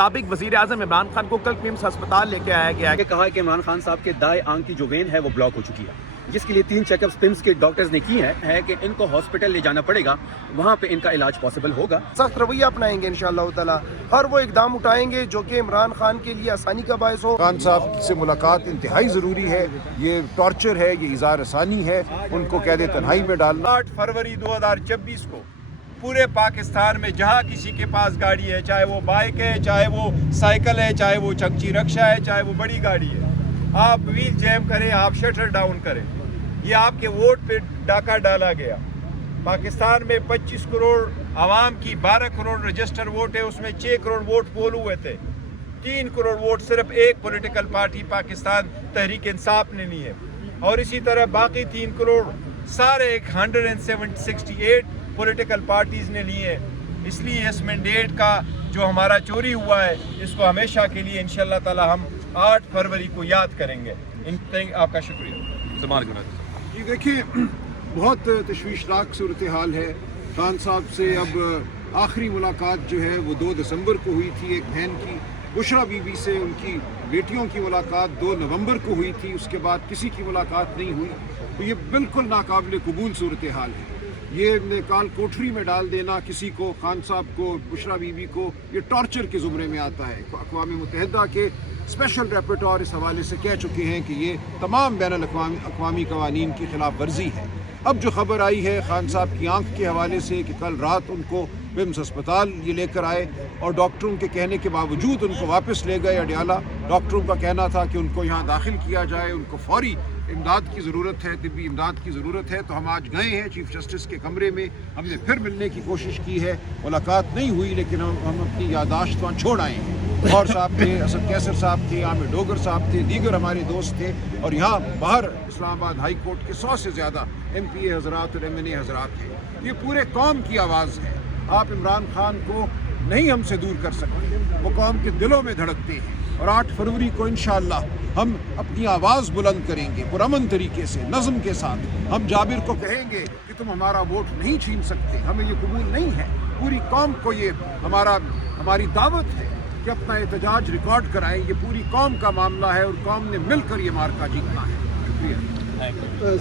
سابق وزیر اعظم عمران خان کو کل کیمس ہسپتال لے کے آیا گیا ہے. کہا کہ عمران خان صاحب کے دائیں آنکھ کی جو وین ہے وہ بلاک ہو چکی ہے، جس کے لیے 3 چیک اپس پمس کے ڈاکٹرز نے کی ہے کہ ان کو ہاسپٹل لے جانا پڑے گا، وہاں پہ ان کا علاج پاسبل ہوگا. سخت رویہ اپنائیں گے انشاءاللہ تعالی، ہر وہ اقدام اٹھائیں گے جو کہ عمران خان کے لیے آسانی کا باعث ہو. خان صاحب سے ملاقات انتہائی ضروری ہے، یہ ٹارچر ہے، یہ اظہار ثانی ہے، ان کو قید تنہائی میں ڈالنا. 8 فروری 2024 کو پورے پاکستان میں جہاں کسی کے پاس گاڑی ہے، چاہے وہ بائک ہے، چاہے وہ سائیکل ہے، چاہے وہ چکچی رکشہ ہے، چاہے وہ بڑی گاڑی ہے، آپ ویل جیم کریں، آپ شٹر ڈاؤن کریں. یہ آپ کے ووٹ پہ ڈاکہ ڈالا گیا. پاکستان میں 25 کروڑ عوام کی 12 کروڑ رجسٹر ووٹ ہے، اس میں 6 کروڑ ووٹ پول ہوئے تھے. 3 کروڑ ووٹ صرف ایک پولیٹیکل پارٹی پاکستان تحریک انصاف نے لی ہے، اور اسی طرح باقی 3 کروڑ سارے 168 پولیٹیکل پارٹیز نے لی ہے. اس لیے اس مینڈیٹ کا جو ہمارا چوری ہوا ہے، اس کو ہمیشہ کے لیے انشاءاللہ تعالی ہم 8 فروری کو یاد کریں گے. آپ کا شکریہ. یہ دیکھیے بہت تشویشناک صورتحال ہے. خان صاحب سے اب آخری ملاقات جو ہے وہ 2 دسمبر کو ہوئی تھی. ایک بہن کی بشرا بی بی سے ان کی بیٹیوں کی ملاقات 2 نومبر کو ہوئی تھی، اس کے بعد کسی کی ملاقات نہیں ہوئی. تو یہ بالکل ناقابل قبول صورتحال ہے. یہ کال کوٹری میں ڈال دینا کسی کو، خان صاحب کو، بشرا بی بی کو، یہ ٹارچر کے زمرے میں آتا ہے. اقوام متحدہ کے اسپیشل ریپورٹر اس حوالے سے کہہ چکے ہیں کہ یہ تمام بین الاقوامی قوانین کی خلاف ورزی ہے. اب جو خبر آئی ہے خان صاحب کی آنکھ کے حوالے سے کہ کل رات ان کو پمس ہسپتال یہ لے کر آئے اور ڈاکٹروں کے کہنے کے باوجود ان کو واپس لے گئے اڈیالہ. ڈاکٹروں کا کہنا تھا کہ ان کو یہاں داخل کیا جائے، ان کو فوری امداد کی ضرورت ہے، طبی امداد کی ضرورت ہے. تو ہم آج گئے ہیں چیف جسٹس کے کمرے میں، ہم نے پھر ملنے کی کوشش کی ہے، ملاقات نہیں ہوئی، لیکن ہم اپنی یادداشت وہاں چھوڑ آئے ہیں. اور صاحب تھے، اسد کیسر صاحب تھے، عامر ڈوگر صاحب تھے، دیگر ہمارے دوست تھے، اور یہاں باہر اسلام آباد ہائی کورٹ کے 100 سے زیادہ MP حضرات اور MNA حضرات ہیں. یہ پورے قوم کی آواز ہے. آپ عمران خان کو نہیں ہم سے دور کر سکتے، وہ قوم کے دلوں میں دھڑکتے ہیں. اور 8 فروری کو انشاءاللہ ہم اپنی آواز بلند کریں گے پرامن طریقے سے، نظم کے ساتھ. ہم جابر کو کہیں گے کہ تم ہمارا ووٹ نہیں چھین سکتے، ہمیں یہ قبول نہیں ہے. پوری قوم کو یہ ہماری دعوت ہے کہ اپنا احتجاج ریکارڈ کرائیں. یہ پوری قوم کا معاملہ ہے اور قوم نے مل کر یہ مارکا جیتنا ہے. شکریہ.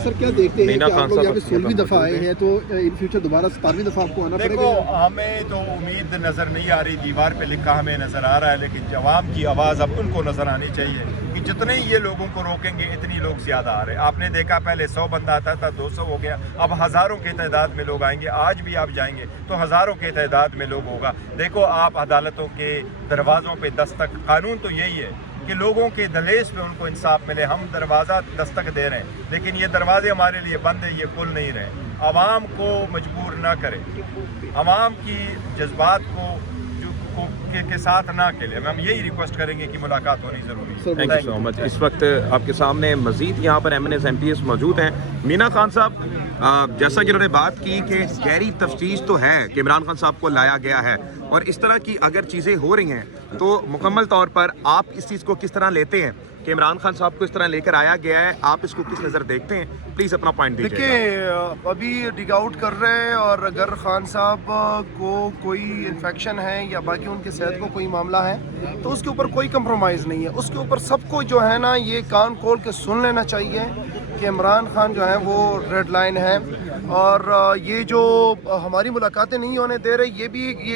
سر کیا دیکھتے ہیں کہ آپ لوگ یہاں پہ 16ویں دفعہ آئے ہیں، تو ان فیوچر دوبارہ 17ویں دفعہ آپ کو آنا پڑے گا؟ دیکھو، ہمیں تو امید نظر نہیں آ رہی، دیوار پہ لکھا ہمیں نظر آ رہا ہے، لیکن عوام کی آواز اب ان کو نظر آنی چاہیے کہ جتنے یہ لوگوں کو روکیں گے اتنی لوگ زیادہ آ رہے ہیں. آپ نے دیکھا پہلے 100 بندہ آتا تھا، 200 ہو گیا، اب ہزاروں کی تعداد میں لوگ آئیں گے. آج بھی آپ جائیں گے تو ہزاروں کی تعداد میں لوگ ہوگا. دیکھو، آپ عدالتوں کے دروازوں پہ دستک، قانون تو یہی ہے کہ لوگوں کے دہلیز پہ ان کو انصاف ملے. ہم دروازہ دستک دے رہے ہیں، لیکن یہ دروازے ہمارے لیے بند ہیں، یہ کھل نہیں رہے. عوام کو مجبور نہ کریں، عوام کی جذبات کو کے ساتھ نہ کھیلیں. ہم یہی ریکویسٹ کریں گے کہ ملاقات ہونی ضروری ہے. تھینک یو سو مچ. اس وقت آپ کے سامنے مزید یہاں پر MNAs MPs موجود ہیں. مینا خان صاحب، جیسا کہ انہوں نے بات کی کہ گہری تفتیش تو ہے کہ عمران خان صاحب کو لایا گیا ہے، اور اس طرح کی اگر چیزیں ہو رہی ہیں تو مکمل طور پر آپ اس چیز کو کس طرح لیتے ہیں کہ عمران خان صاحب کو اس طرح لے کر آیا گیا ہے؟ آپ اس کو کس نظر دیکھتے ہیں؟ پلیز اپنا پوائنٹ دیجیے. دیکھیں، ابھی ڈگ آؤٹ کر رہے ہیں، اور اگر خان صاحب کو کوئی انفیکشن ہے یا باقی ان کی صحت کو کوئی معاملہ ہے تو اس کے اوپر کوئی کمپرومائز نہیں ہے. اس کے اوپر سب کو جو ہے نا یہ کان کھول کے سن لینا چاہیے کہ عمران خان جو ہے وہ ریڈ لائن ہے. اور یہ جو ہماری ملاقاتیں نہیں ہونے دے رہے، یہ بھی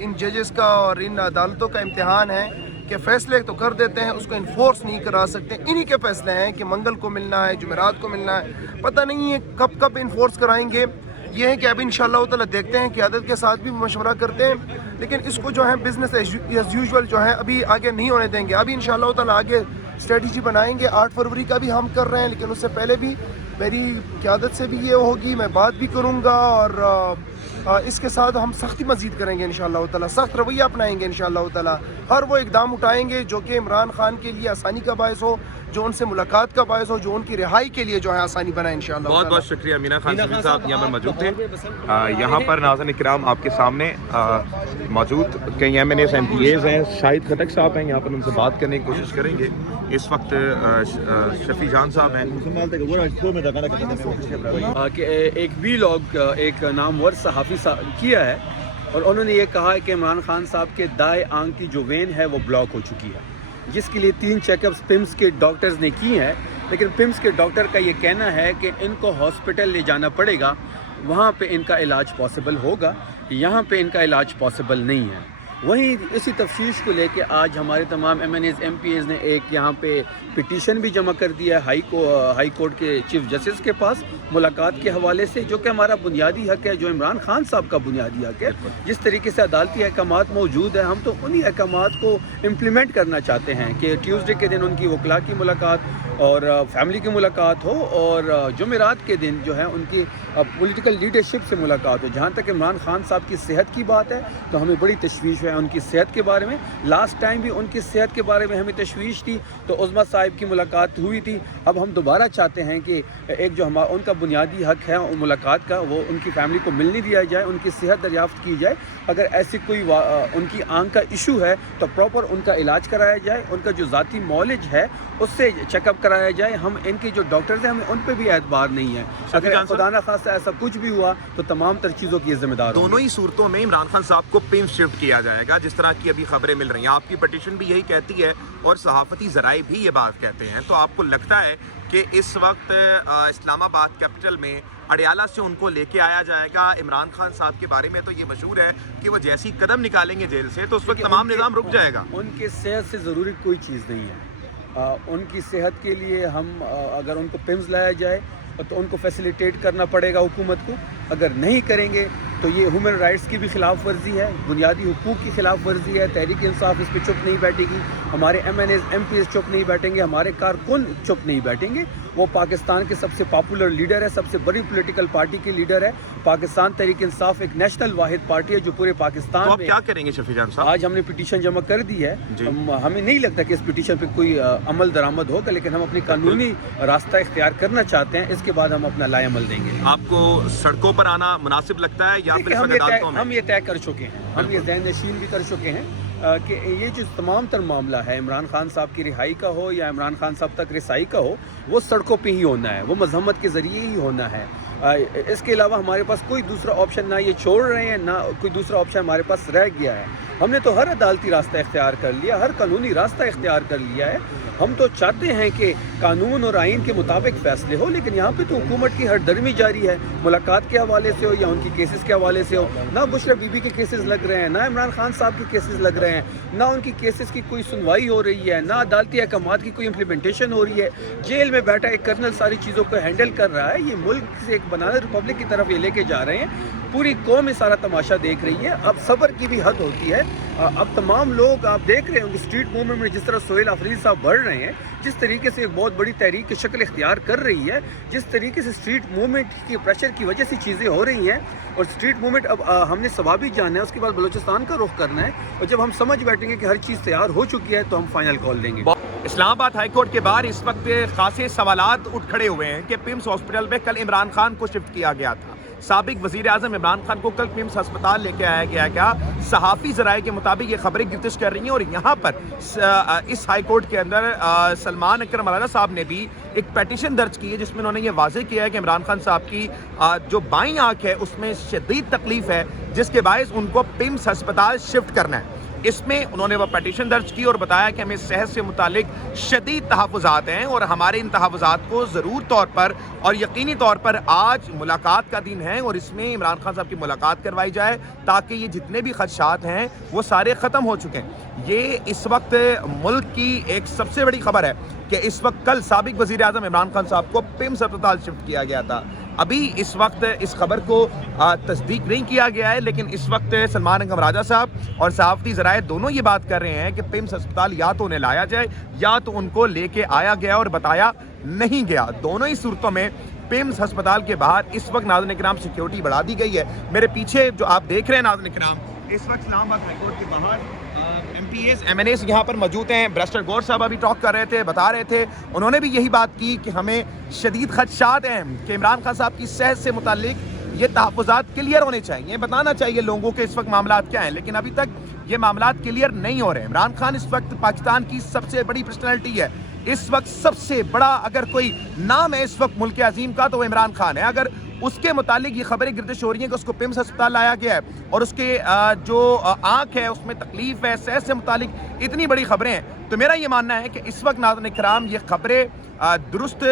ان ججز کا اور ان عدالتوں کا امتحان ہے کہ فیصلے تو کر دیتے ہیں، اس کو انفورس نہیں کرا سکتے. انہی کے فیصلے ہیں کہ منگل کو ملنا ہے، جمعرات کو ملنا ہے، پتہ نہیں ہے کب انفورس کرائیں گے. یہ ہے کہ اب انشاءاللہ تعالی دیکھتے ہیں، قیادت کے ساتھ بھی مشورہ کرتے ہیں، لیکن اس کو جو ہے بزنس ایز یوزول جو ہے ابھی آگے نہیں ہونے دیں گے. ابھی انشاءاللہ تعالی آگے اسٹریٹجی بنائیں گے. 8 فروری کا بھی ہم کر رہے ہیں، لیکن اس سے پہلے بھی میری قیادت سے بھی یہ ہوگی، میں بات بھی کروں گا، اور اس کے ساتھ ہم سختی مزید کریں گے انشاءاللہ تعالی. سخت رویہ اپنائیں گے انشاءاللہ تعالی. ہر وہ اقدام اٹھائیں گے جو کہ عمران خان کے لیے آسانی کا باعث ہو، جو ان سے ملاقات کا باعث ہو، جو ان کی رہائی کے لیے جو ہے آسانی بنائے انشاءاللہ. بہت بہت شکریہ. مینا خان صاحب یہاں پر موجود تھے. یہاں پر ناظرین کرام آپ کے سامنے موجود کئی MNAs MPAs ہیں. شاہد خٹک صاحب ہیں، یہاں پر ان سے بات کرنے کی کوشش کریں گے. اس وقت شفیع جان صاحب ہیں. کہ ایک وی لاگ ایک نامور صحافی کیا ہے اور انہوں نے یہ کہا ہے کہ عمران خان صاحب کے دائیں آنکھ کی جو وین ہے وہ بلاک ہو چکی ہے، جس کے لیے 3 چیک اپس پمس کے ڈاکٹرز نے کی ہیں، لیکن پمس کے ڈاکٹر کا یہ کہنا ہے کہ ان کو ہاسپٹل لے جانا پڑے گا، وہاں پہ ان کا علاج پاسبل ہوگا، یہاں پہ ان کا علاج پاسبل نہیں ہے۔ وہیں اسی تفتیش کو لے کے آج ہمارے تمام MNAs MPAs نے ایک یہاں پہ پٹیشن بھی جمع کر دیا ہے ہائی کورٹ کے چیف جسٹس کے پاس ملاقات کے حوالے سے، جو کہ ہمارا بنیادی حق ہے، جو عمران خان صاحب کا بنیادی حق ہے۔ جس طریقے سے عدالتی احکامات موجود ہیں، ہم تو انہی احکامات کو امپلیمنٹ کرنا چاہتے ہیں کہ ٹیوزڈے کے دن ان کی وکلاء کی ملاقات اور فیملی کی ملاقات ہو، اور جمعرات کے دن جو ہے ان کی پولیٹیکل لیڈرشپ سے ملاقات ہو۔ جہاں تک عمران خان صاحب کی صحت کی بات ہے تو ہمیں بڑی تشویش ہے ان کی صحت کے بارے میں۔ لاسٹ ٹائم بھی ان کی صحت کے بارے میں ہمیں تشویش تھی تو عظمیٰ صاحب کی ملاقات ہوئی تھی۔ اب ہم دوبارہ چاہتے ہیں کہ ایک جو ان کا بنیادی حق ہے ملاقات کا، وہ ان کی فیملی کو ملنے دیا جائے، ان کی صحت دریافت کی جائے۔ اگر ایسی کوئی ان کی آنکھ کا ایشو ہے تو پراپر ان کا علاج کرایا جائے، ان کا جو ذاتی معالج ہے اس سے چیک اپ کرایا جائے۔ ہم ان کی جو ڈاکٹرز ہیں ہمیں ان پہ بھی اعتبار نہیں ہے۔ اگر خدا نہ خواستہ ایسا کچھ بھی ہوا تو تمام تر چیزوں کی ذمہ دار دونوں ہی صورتوں میں عمران خان صاحب کو پمس شفٹ کیا جائے گا، جس طرح کی ابھی خبریں مل رہی ہیں۔ آپ کی پٹیشن بھی یہی کہتی ہے اور صحافتی ذرائع بھی یہ بات کہتے ہیں، تو آپ کو لگتا ہے کہ اس وقت اسلام آباد کیپٹل میں اڈیالہ سے ان کو لے کے آیا جائے گا؟ عمران خان صاحب کے بارے میں تو یہ مشہور ہے کہ وہ جیسی قدم نکالیں گے جیل سے تو اس وقت تمام نظام رک جائے گا۔ ان کی صحت سے ضروری کوئی چیز نہیں ہے۔ ان کی صحت کے لیے ہم اگر ان کو پمز لایا جائے تو ان کو فیسیلیٹیٹ کرنا پڑے گا حکومت کو۔ اگر نہیں کریں گے تو یہ ہیومن رائٹس کی بھی خلاف ورزی ہے، بنیادی حقوق کی خلاف ورزی ہے۔ تحریک انصاف اس پہ چپ نہیں بیٹھے گی، ہمارے MNAs MPAs چپ نہیں بیٹھیں گے، ہمارے کارکن چپ نہیں بیٹھیں گے۔ وہ پاکستان کے سب سے پاپولر لیڈر ہے، سب سے بڑی پولیٹیکل پارٹی کے لیڈر ہے۔ پاکستان تحریک انصاف ایک نیشنل واحد پارٹی ہے جو پورے پاکستان تو آپ میں۔ کیا کریں گے شفیع جان صاحب؟ آج ہم نے پٹیشن جمع کر دی ہے، ہمیں نہیں لگتا کہ اس پٹیشن پہ کوئی عمل درآمد ہوگا، لیکن ہم اپنی قانونی راستہ اختیار کرنا چاہتے ہیں۔ اس کے بعد ہم اپنا لائے عمل دیں گے۔ آپ کو سڑکوں پر آنا مناسب لگتا ہے یا پھر اس وقت عدالتوں میں؟ ہم یہ طے کر چکے ہیں، ہم یہ ذہن نشین بھی کر چکے ہیں کہ یہ جو تمام تر معاملہ ہے عمران خان صاحب کی رہائی کا ہو یا عمران خان صاحب تک رسائی کا ہو، وہ سڑکوں پہ ہی ہونا ہے، وہ مذمت کے ذریعے ہی ہونا ہے۔ اس کے علاوہ ہمارے پاس کوئی دوسرا آپشن نہ یہ چھوڑ رہے ہیں، نہ کوئی دوسرا آپشن ہمارے پاس رہ گیا ہے۔ ہم نے تو ہر عدالتی راستہ اختیار کر لیا، ہر قانونی راستہ اختیار کر لیا ہے۔ ہم تو چاہتے ہیں کہ قانون اور آئین کے مطابق فیصلے ہو، لیکن یہاں پہ تو حکومت کی ہر درمی جاری ہے، ملاقات کے حوالے سے ہو یا ان کی کیسز کے حوالے سے ہو۔ نہ بشرا بی بی کے کیسز لگ رہے ہیں، نہ عمران خان صاحب کے کیسز لگ رہے ہیں، نہ ان کی کیسز کی کوئی سنوائی ہو رہی ہے، نہ عدالتی احکامات کی کوئی امپلیمنٹیشن ہو رہی ہے۔ جیل میں بیٹھا ایک کرنل ساری چیزوں کو ہینڈل کر رہا ہے۔ یہ ملک سے ایک بنانا ریپبلک کی طرف یہ لے کے جا رہے ہیں۔ پوری قوم سارا تماشا دیکھ رہی ہے۔ اب صبر کی بھی حد ہوتی ہے۔ اب تمام لوگ آپ دیکھ رہے ہیں اسٹریٹ موومنٹ میں جس طرح سہیل آفریدی صاحب بڑھ رہے ہیں، جس طریقے سے ایک بہت بڑی تحریک کی شکل اختیار کر رہی ہے، جس طریقے سے اسٹریٹ موومنٹ کی پریشر کی وجہ سے چیزیں ہو رہی ہیں، اور اسٹریٹ موومنٹ اب ہم نے ثوابی جانا ہے، اس کے بعد بلوچستان کا رخ کرنا ہے، اور جب ہم سمجھ بیٹھیں گے کہ ہر چیز تیار ہو چکی ہے تو ہم فائنل کال دیں گے۔ اسلام آباد ہائی کورٹ کے باہر اس وقت خاصے سوالات اٹھ کھڑے ہوئے ہیں کہ پمس ہاسپٹل میں کل عمران خان کو شفٹ کیا گیا تھا۔ سابق وزیر اعظم عمران خان کو کل پمس ہسپتال لے کے آیا گیا کیا؟ صحافی ذرائع کے مطابق یہ خبریں گردش کر رہی ہیں، اور یہاں پر اس ہائی کورٹ کے اندر سلمان اکرم رانا صاحب نے بھی ایک پیٹیشن درج کی ہے جس میں انہوں نے یہ واضح کیا ہے کہ عمران خان صاحب کی جو بائیں آنکھ ہے اس میں شدید تکلیف ہے، جس کے باعث ان کو پمس ہسپتال شفٹ کرنا ہے۔ اس میں انہوں نے وہ پیٹیشن درج کی اور بتایا کہ ہمیں صحت سے متعلق شدید تحفظات ہیں، اور ہمارے ان تحفظات کو ضرور طور پر اور یقینی طور پر آج ملاقات کا دن ہے، اور اس میں عمران خان صاحب کی ملاقات کروائی جائے تاکہ یہ جتنے بھی خدشات ہیں وہ سارے ختم ہو چکے ہیں۔ یہ اس وقت ملک کی ایک سب سے بڑی خبر ہے کہ اس وقت کل سابق وزیر اعظم عمران خان صاحب کو پمس ہسپتال شفٹ کیا گیا تھا۔ ابھی اس وقت اس خبر کو تصدیق نہیں کیا گیا ہے، لیکن اس وقت سلمان اکرم راجہ صاحب اور صحافتی ذرائع دونوں یہ بات کر رہے ہیں کہ پمس ہسپتال یا تو انہیں لایا جائے یا تو ان کو لے کے آیا گیا اور بتایا نہیں گیا۔ دونوں ہی صورتوں میں پمس ہسپتال کے باہر اس وقت ناظرین کرام سیکیورٹی بڑھا دی گئی ہے۔ میرے پیچھے جو آپ دیکھ رہے ہیں ناظرین کرام، اس وقت اسلام آباد ہائی کورٹ کے باہر MPAs MNAs یہاں پر موجود ہیں۔ بریسٹر گور صاحب ابھی ٹاک کر رہے تھے، بتا رہے تھے، انہوں نے بھی یہی بات کی کہ ہمیں شدید خدشات ہیں کہ عمران خان صاحب کی صحت سے متعلق یہ تحفظات کلیئر ہونے چاہیے، بتانا چاہیے لوگوں کے اس وقت معاملات کیا ہیں، لیکن ابھی تک یہ معاملات کلیئر نہیں ہو رہے۔ عمران خان اس وقت پاکستان کی سب سے بڑی پرسنالٹی ہے، اس وقت سب سے بڑا اگر کوئی نام ہے اس وقت ملک عظیم کا تو وہ عمران خان ہے۔ اگر اس کے متعلق یہ خبریں گردش ہو رہی ہیں کہ اس کو پمس ہسپتال لایا گیا ہے اور اس کے جو آنکھ ہے اس میں تکلیف ہے، صحت سے متعلق اتنی بڑی خبریں ہیں. تو میرا یہ ماننا ہے کہ اس وقت ناظرین کرام یہ خبریں درست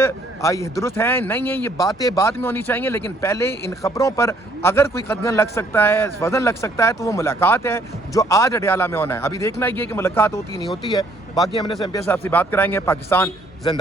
ہیں نہیں ہیں، یہ باتیں بعد میں ہونی چاہیے، لیکن پہلے ان خبروں پر اگر کوئی قدغن لگ سکتا ہے، وزن لگ سکتا ہے، تو وہ ملاقات ہے جو آج اڈیالہ میں ہونا ہے. ابھی دیکھنا یہ کہ ملاقات ہوتی نہیں ہوتی ہے. باقی ہم نے MPS صاحب سے بات کرائیں گے. پاکستان زندہ.